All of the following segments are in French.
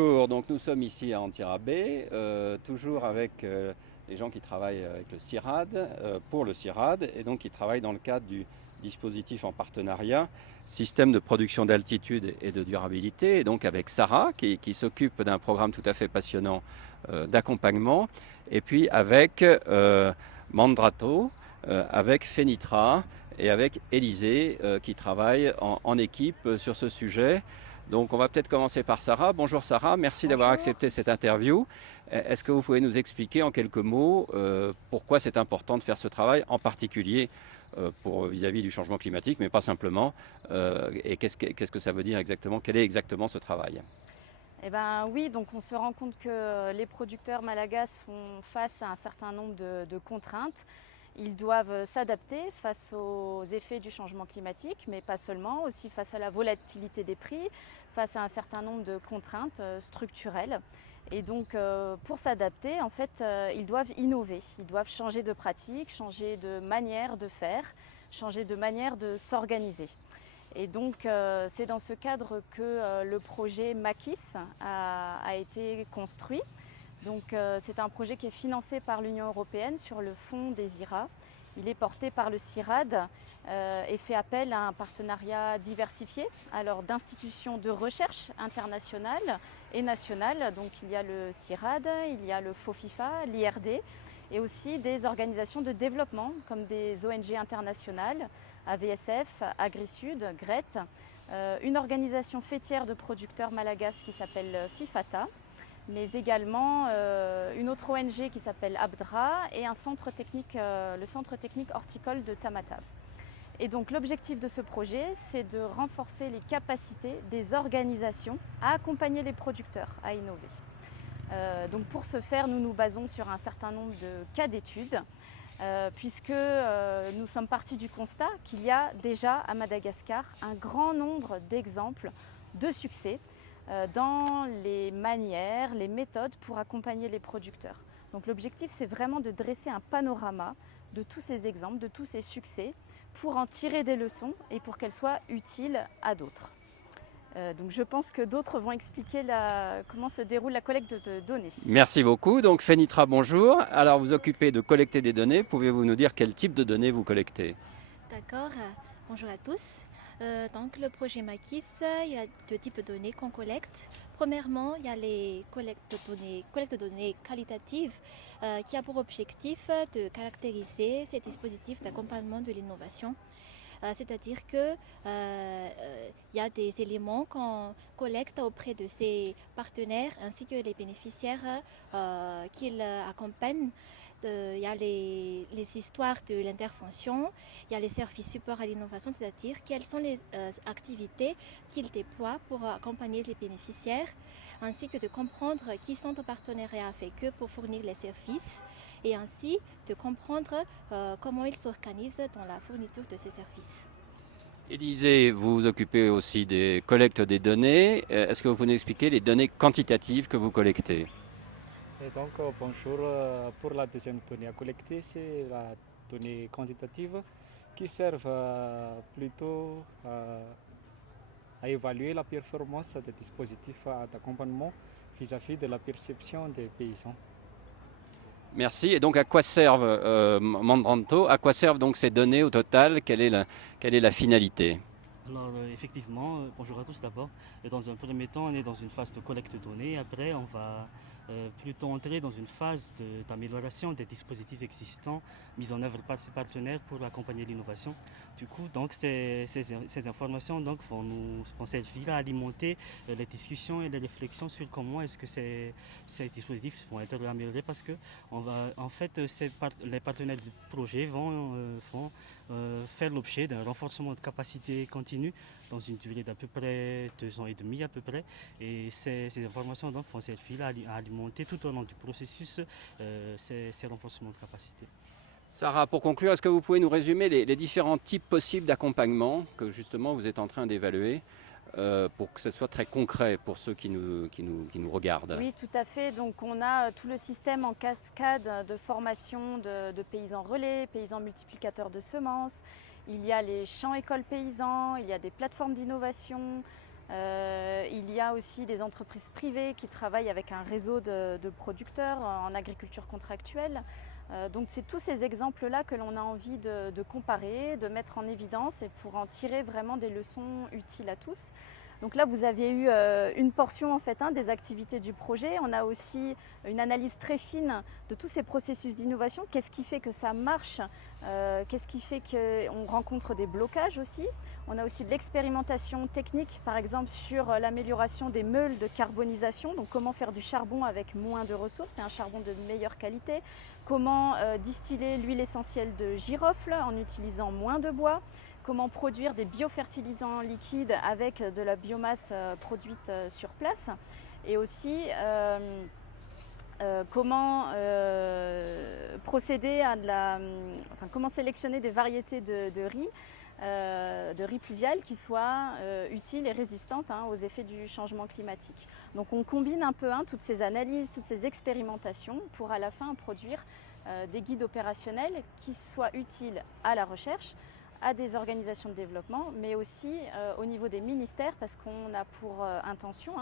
Bonjour, donc nous sommes ici à Antirabé, toujours avec les gens qui travaillent avec le CIRAD, pour le CIRAD, et donc qui travaillent dans le cadre du dispositif en partenariat, système de production d'altitude et de durabilité, et donc avec Sarah qui s'occupe d'un programme tout à fait passionnant d'accompagnement, et puis avec Mandrato, avec Fenitra et avec Élisée qui travaillent en équipe sur ce sujet. Donc on va peut-être commencer par Sarah. Bonjour Sarah, merci d'avoir Bonjour. accepté cette interview. Est-ce que vous pouvez nous expliquer en quelques mots pourquoi c'est important de faire ce travail, en particulier pour vis-à-vis du changement climatique, mais pas simplement, et qu'est-ce que ça veut dire exactement, quel est exactement ce travail? Eh ben oui, donc on se rend compte que les producteurs malagasy font face à un certain nombre de contraintes. Ils doivent s'adapter face aux effets du changement climatique, mais pas seulement, aussi face à la volatilité des prix, face à un certain nombre de contraintes structurelles. Et donc pour s'adapter, en fait, ils doivent innover, ils doivent changer de pratique, changer de manière de faire, changer de manière de s'organiser. Et donc c'est dans ce cadre que le projet Makis a été construit. Donc c'est un projet qui est financé par l'Union européenne sur le fonds des IRA. Il est porté par le CIRAD et fait appel à un partenariat diversifié alors d'institutions de recherche internationales et nationales. Donc il y a le CIRAD, il y a le FOFIFA, l'IRD et aussi des organisations de développement comme des ONG internationales, AVSF, AgriSud, GRET, une organisation fêtière de producteurs malagasy qui s'appelle FIFATA, mais également une autre ONG qui s'appelle Abdra et un centre technique, le centre technique horticole de Tamatave. Et donc l'objectif de ce projet, c'est de renforcer les capacités des organisations à accompagner les producteurs à innover. Donc pour ce faire, nous nous basons sur un certain nombre de cas d'études, puisque nous sommes partis du constat qu'il y a déjà à Madagascar un grand nombre d'exemples de succès dans les manières, les méthodes pour accompagner les producteurs. Donc l'objectif, c'est vraiment de dresser un panorama de tous ces exemples, de tous ces succès, pour en tirer des leçons et pour qu'elles soient utiles à d'autres. Donc je pense que d'autres vont expliquer comment se déroule la collecte de données. Merci beaucoup. Donc Fenitra, bonjour. Alors vous occupez de collecter des données. Pouvez-vous nous dire quel type de données vous collectez? D'accord, bonjour à tous. Donc le projet Makis, il y a deux types de données qu'on collecte. Premièrement, il y a les collecte de données qualitatives qui a pour objectif de caractériser ces dispositifs d'accompagnement de l'innovation. C'est-à-dire que il y a des éléments qu'on collecte auprès de ces partenaires ainsi que les bénéficiaires qu'ils accompagnent. Il y a les histoires de l'intervention, il y a les services support à l'innovation, c'est-à-dire quelles sont les activités qu'ils déploient pour accompagner les bénéficiaires, ainsi que de comprendre qui sont en partenariat avec eux pour fournir les services, et ainsi de comprendre comment ils s'organisent dans la fourniture de ces services. Élisée, vous vous occupez aussi des collectes des données. Est-ce que vous pouvez nous expliquer les données quantitatives que vous collectez? Et donc, bonjour. Pour la deuxième donnée à collecter, c'est la donnée quantitative qui sert plutôt à évaluer la performance des dispositifs d'accompagnement vis-à-vis de la perception des paysans. Merci. Et donc à quoi servent, Mandranto, à quoi servent donc ces données au total? Quelle est la finalité? Alors effectivement, bonjour à tous d'abord. Dans un premier temps, on est dans une phase de collecte de données. Après, on va plutôt entrer dans une phase d'amélioration des dispositifs existants mis en œuvre par ces partenaires pour accompagner l'innovation. Du coup, donc, ces informations donc, vont servir à alimenter les discussions et les réflexions sur comment est-ce que ces dispositifs vont être améliorés parce que en fait, les partenaires du projet vont faire l'objet d'un renforcement de capacité continue dans une durée d'à peu près 2 ans et demi à peu près. Et ces informations donc, vont servir à alimenter tout au long du processus ces renforcements de capacité. Sarah, pour conclure, est-ce que vous pouvez nous résumer les différents types possibles d'accompagnement que justement vous êtes en train d'évaluer pour que ce soit très concret pour ceux qui nous regardent? Oui, tout à fait. Donc on a tout le système en cascade de formation de paysans relais, paysans multiplicateurs de semences. Il y a les champs écoles paysans, il y a des plateformes d'innovation, Il y a aussi des entreprises privées qui travaillent avec un réseau de producteurs en agriculture contractuelle. Donc c'est tous ces exemples-là que l'on a envie de comparer, de mettre en évidence et pour en tirer vraiment des leçons utiles à tous. Donc là, vous aviez eu une portion en fait des activités du projet. On a aussi une analyse très fine de tous ces processus d'innovation. Qu'est-ce qui fait que ça marche? Qu'est-ce qui fait qu'on rencontre des blocages aussi? On a aussi de l'expérimentation technique, par exemple sur l'amélioration des meules de carbonisation. Donc comment faire du charbon avec moins de ressources et un charbon de meilleure qualité. Comment distiller l'huile essentielle de girofle en utilisant moins de bois. Comment produire des biofertilisants liquides avec de la biomasse produite sur place et aussi comment procéder à comment sélectionner des variétés de riz pluvial qui soient utiles et résistantes aux effets du changement climatique. Donc on combine un peu toutes ces analyses, toutes ces expérimentations pour à la fin produire des guides opérationnels qui soient utiles à la recherche, à des organisations de développement, mais aussi au niveau des ministères, parce qu'on a pour intention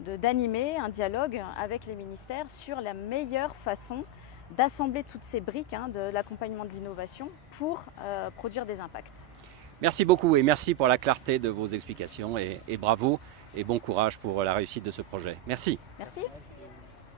d'animer un dialogue avec les ministères sur la meilleure façon d'assembler toutes ces briques de l'accompagnement de l'innovation pour produire des impacts. Merci beaucoup et merci pour la clarté de vos explications et bravo et bon courage pour la réussite de ce projet. Merci. Merci.